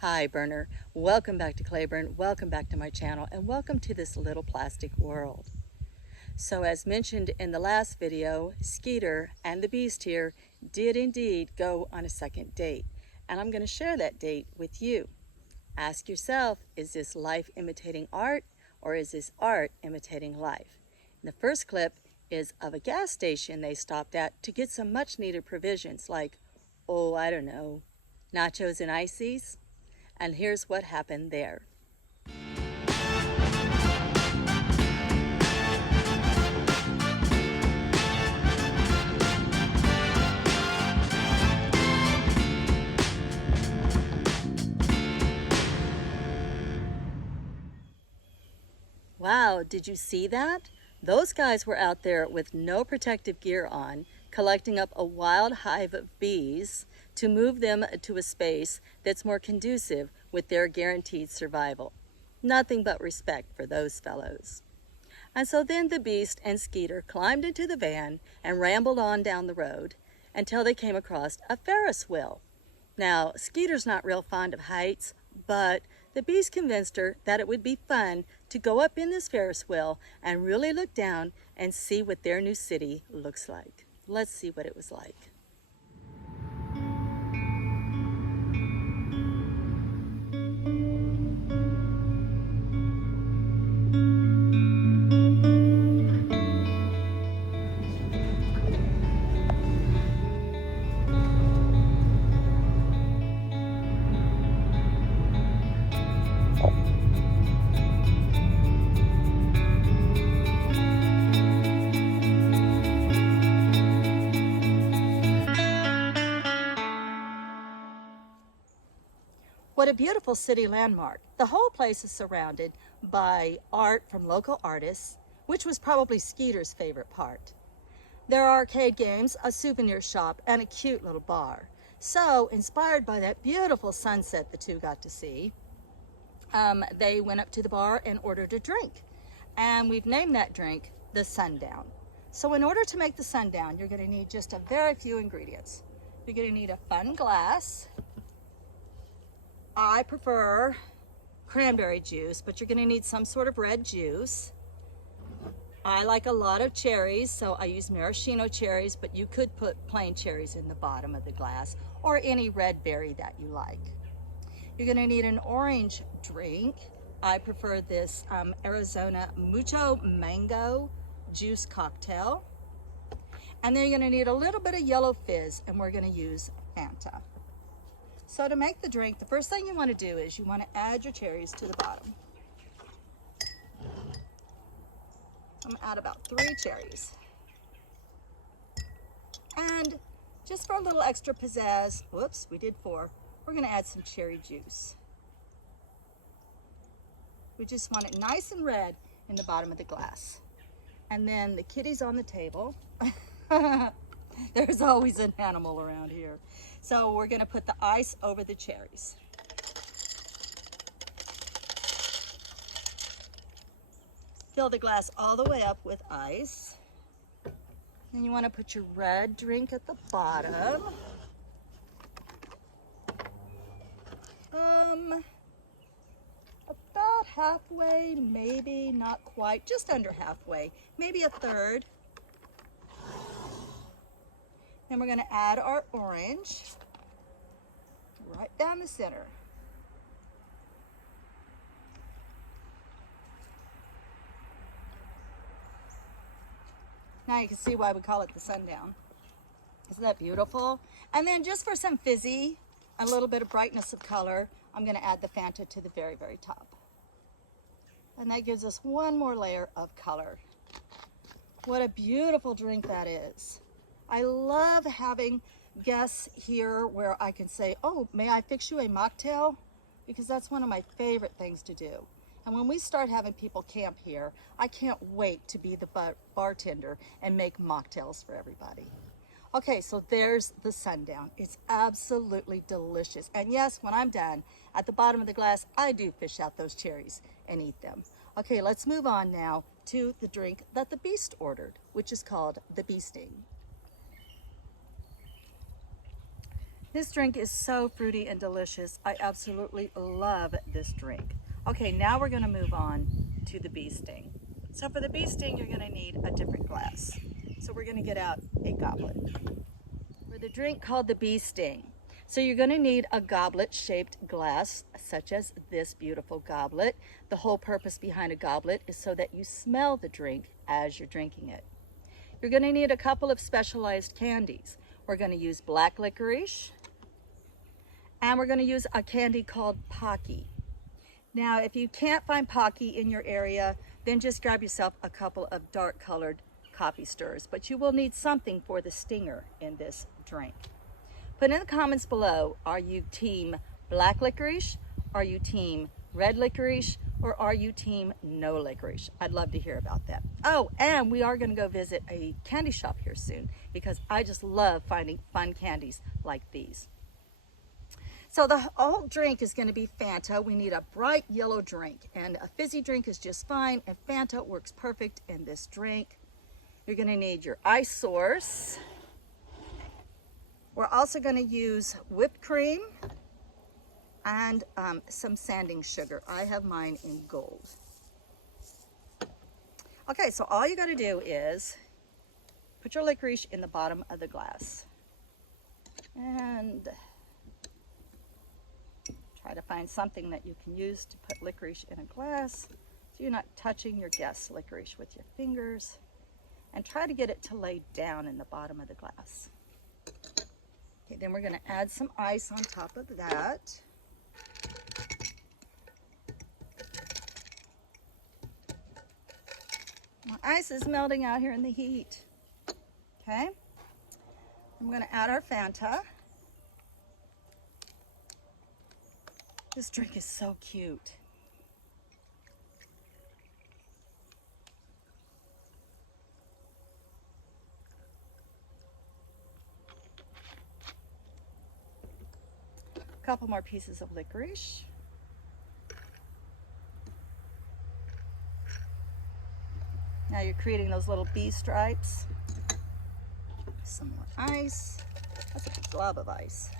Hi Burner, welcome back to Claiborne, welcome back to my channel, and welcome to this little plastic world. So as mentioned in the last video, Skeeter and the Beast here did indeed go on a second date, and I'm going to share that date with you. Ask yourself, is this life imitating art, or is this art imitating life? And the first clip is of a gas station they stopped at to get some much needed provisions like, oh, I don't know, nachos and ices. And here's what happened there. Wow, did you see that? Those guys were out there with no protective gear on, collecting up a wild hive of bees to move them to a space that's more conducive with their guaranteed survival. Nothing but respect for those fellows. And so then the Beast and Skeeter climbed into the van and rambled on down the road until they came across a Ferris wheel. Now, Skeeter's not real fond of heights, but the Beast convinced her that it would be fun to go up in this Ferris wheel and really look down and see what their new city looks like. Let's see what it was like. What a beautiful city landmark. The whole place is surrounded by art from local artists, which was probably Skeeter's favorite part. There are arcade games, a souvenir shop, and a cute little bar. So, inspired by that beautiful sunset the two got to see, they went up to the bar and ordered a drink. And we've named that drink the Sundown. So in order to make the Sundown, you're going to need just a very few ingredients. You're going to need a fun glass. I prefer cranberry juice, but you're going to need some sort of red juice. I like a lot of cherries, so I use maraschino cherries, but you could put plain cherries in the bottom of the glass, or any red berry that you like. You're going to need an orange drink. I prefer this Arizona Mucho Mango Juice Cocktail. And then you're going to need a little bit of yellow fizz, and we're going to use Fanta. So to make the drink, the first thing you want to do is you want to add your cherries to the bottom. I'm going to add about 3 cherries. And just for a little extra pizzazz, whoops, we did 4, we're going to add some cherry juice. We just want it nice and red in the bottom of the glass. And then the kitty's on the table. There's always an animal around here. So we're going to put the ice over the cherries. Fill the glass all the way up with ice. Then you want to put your red drink at the bottom. About halfway, maybe not quite, just under halfway, maybe a third. Then we're going to add our orange right down the center. Now you can see why we call it the Sundown. Isn't that beautiful? And then just for some fizzy, a little bit of brightness of color, I'm going to add the Fanta to the very, very top. And that gives us one more layer of color. What a beautiful drink that is. I love having guests here where I can say, oh, may I fix you a mocktail? Because that's one of my favorite things to do. And when we start having people camp here, I can't wait to be the bartender and make mocktails for everybody. Okay, so there's the Sundown. It's absolutely delicious. And yes, when I'm done, at the bottom of the glass, I do fish out those cherries and eat them. Okay, let's move on now to the drink that the Beast ordered, which is called the Beasting. This drink is so fruity and delicious. I absolutely love this drink. Okay, now we're gonna move on to the bee sting. So for the bee sting, you're gonna need a different glass. So we're gonna get out a goblet. For the drink called the bee sting, so you're gonna need a goblet-shaped glass, such as this beautiful goblet. The whole purpose behind a goblet is so that you smell the drink as you're drinking it. You're gonna need a couple of specialized candies. We're gonna use black licorice, and we're gonna use a candy called Pocky. Now, if you can't find Pocky in your area, then just grab yourself a couple of dark colored coffee stirrers, but you will need something for the stinger in this drink. Put in the comments below, are you team black licorice? Are you team red licorice? Or are you team no licorice? I'd love to hear about that. Oh, and we are gonna go visit a candy shop here soon because I just love finding fun candies like these. So the whole drink is going to be Fanta. We need a bright yellow drink, and a fizzy drink is just fine, and Fanta works perfect in this drink. You're going to need your ice source. We're also going to use whipped cream and some sanding sugar. I have mine in gold. Okay, so all you got to do is put your licorice in the bottom of the glass. And try to find something that you can use to put licorice in a glass so you're not touching your guest's licorice with your fingers. And try to get it to lay down in the bottom of the glass. Okay, then we're going to add some ice on top of that. My ice is melting out here in the heat. Okay, I'm going to add our Fanta. This drink is so cute. A couple more pieces of licorice. Now you're creating those little bee stripes. Some more ice. That's a glob of ice.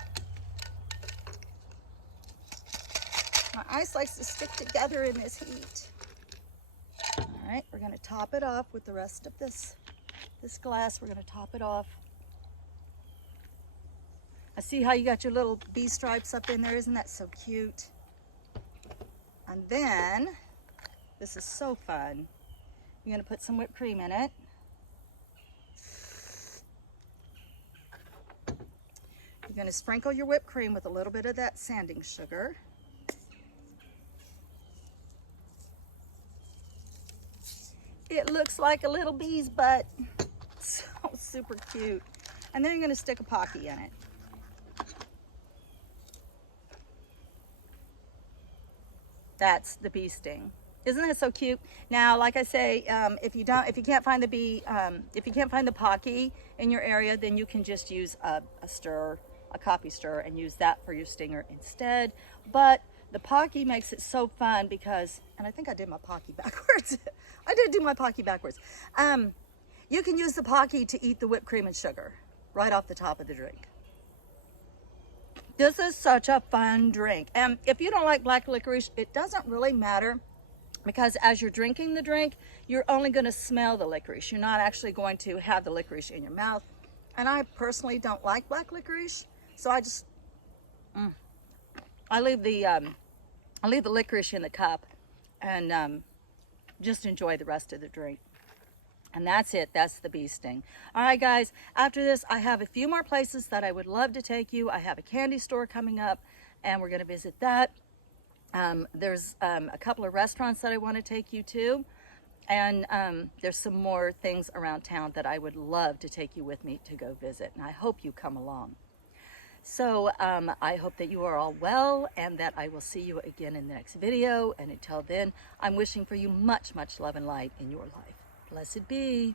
My ice likes to stick together in this heat. All right, we're going to top it off with the rest of this glass. We're going to top it off. I see how you got your little bee stripes up in there. Isn't that so cute? And then, this is so fun. You're going to put some whipped cream in it. You're going to sprinkle your whipped cream with a little bit of that sanding sugar. It looks like a little bee's butt. So super cute. And then you're going to stick a Pocky in it. That's the bee sting. Isn't that so cute? Now, like I say, if you can't find the Pocky in your area, then you can just use a coffee stirrer, and use that for your stinger instead. But the Pocky makes it so fun because, and I think I did my Pocky backwards. I did do my Pocky backwards. You can use the Pocky to eat the whipped cream and sugar right off the top of the drink. This is such a fun drink. And if you don't like black licorice, it doesn't really matter, because as you're drinking the drink, you're only going to smell the licorice. You're not actually going to have the licorice in your mouth. And I personally don't like black licorice, so I just I leave the licorice in the cup and just enjoy the rest of the drink. And that's it. That's the bee sting. All right, guys. After this, I have a few more places that I would love to take you. I have a candy store coming up, and we're going to visit that. There's a couple of restaurants that I want to take you to. And there's some more things around town that I would love to take you with me to go visit. And I hope you come along. So I hope that you are all well, and that I will see you again in the next video. And until then, I'm wishing for you much, much love and light in your life. Blessed be.